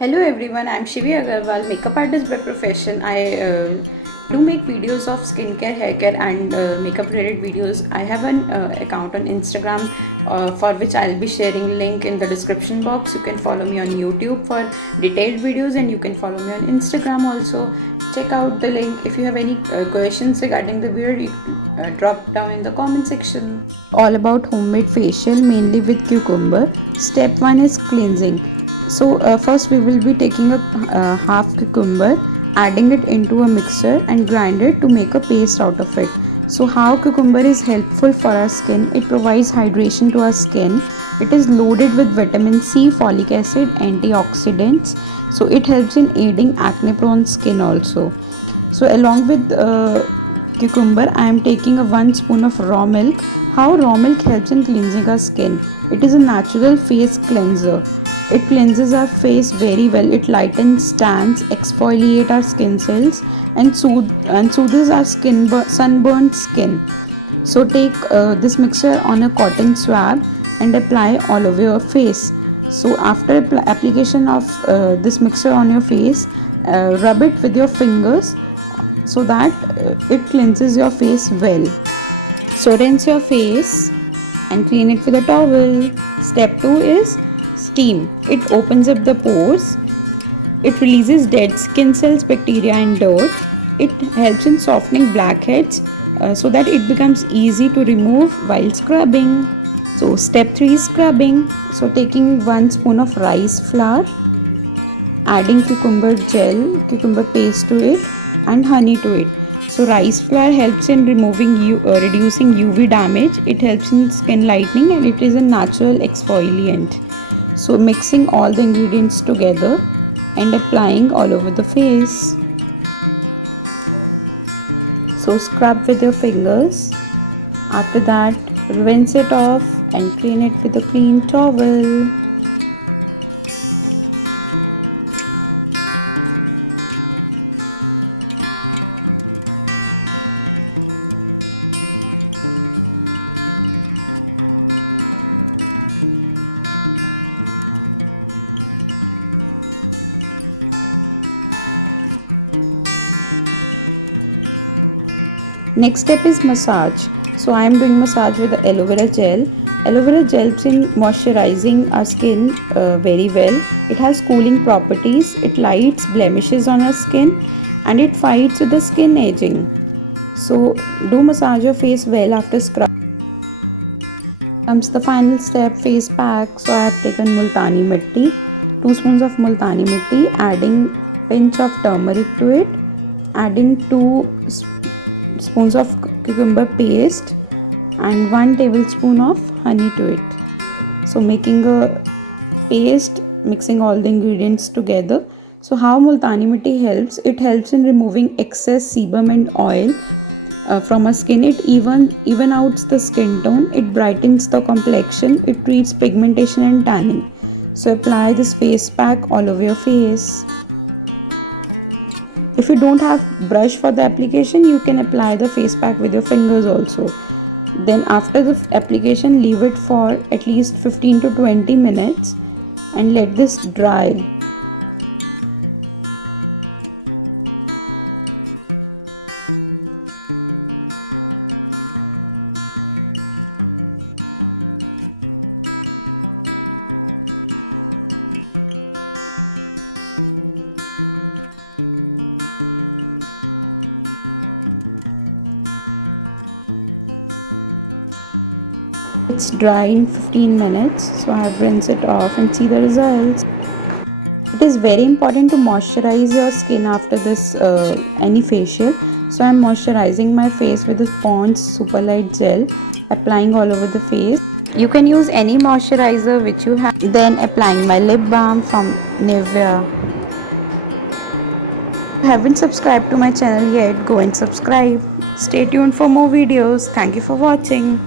Hello everyone, I'm Shivi Agarwal, makeup artist by profession. I do make videos of skincare, haircare, and makeup related videos. I have an account on Instagram for which I'll be sharing link in the description box. You can follow me on YouTube for detailed videos, and you can follow me on Instagram also. Check out the link. If you have any questions regarding the video, you drop down in the comment section. All about homemade facial, mainly with cucumber. Step 1 is cleansing. So first we will be taking a half cucumber, adding it into a mixer and grind it to make a paste out of it. So how cucumber is helpful for our skin? It provides hydration to our skin. It is loaded with vitamin C, folic acid, antioxidants. So it helps in aiding acne prone skin also. So along with cucumber, I am taking a 1 spoon of raw milk. How raw milk helps in cleansing our skin? It is a natural face cleanser. It cleanses our face very well. It lightens tans, exfoliate our skin cells, and soothes our sunburned skin. So take this mixture on a cotton swab and apply all over your face. So after application of this mixture on your face, rub it with your fingers so that it cleanses your face well. So rinse your face and clean it with a towel. Step 2 is steam. It opens up the pores. It releases dead skin cells, bacteria and dirt. It helps in softening blackheads so that it becomes easy to remove while scrubbing. So step 3 is scrubbing. So taking 1 spoon of rice flour, adding cucumber gel, cucumber paste to it and honey to it. So rice flour helps in reducing UV damage. It helps in skin lightening and it is a natural exfoliant. So mixing all the ingredients together and applying all over the face. So scrub with your fingers. After that, rinse it off and clean it with a clean towel. Next step is massage. So I am doing massage with the aloe vera gel. Aloe vera gel helps in moisturizing our skin very well. It has cooling properties. It lights blemishes on our skin and it fights with the skin aging. So do massage your face well after scrub. Comes the final step, face pack. So I have taken multani mitti, 2 spoons of multani mitti, adding pinch of turmeric to it, adding 2 spoons of cucumber paste and 1 tablespoon of honey to it. So making a paste, mixing all the ingredients together. So how multani mitti helps? It helps in removing excess sebum and oil from our skin. It even outs the skin tone. It brightens the complexion. It treats pigmentation and tanning. So apply this face pack all over your face. If you don't have brush for the application, you can apply the face pack with your fingers also. Then after the application, leave it for at least 15 to 20 minutes and let this dry. It's dry in 15 minutes, so I have rinsed it off and see the results. It is very important to moisturize your skin after this any facial. So I am moisturizing my face with the Pond's Super Light Gel, applying all over the face. You can use any moisturizer which you have. Then applying my lip balm from Nivea. If you haven't subscribed to my channel yet, go and subscribe. Stay tuned for more videos. Thank you for watching.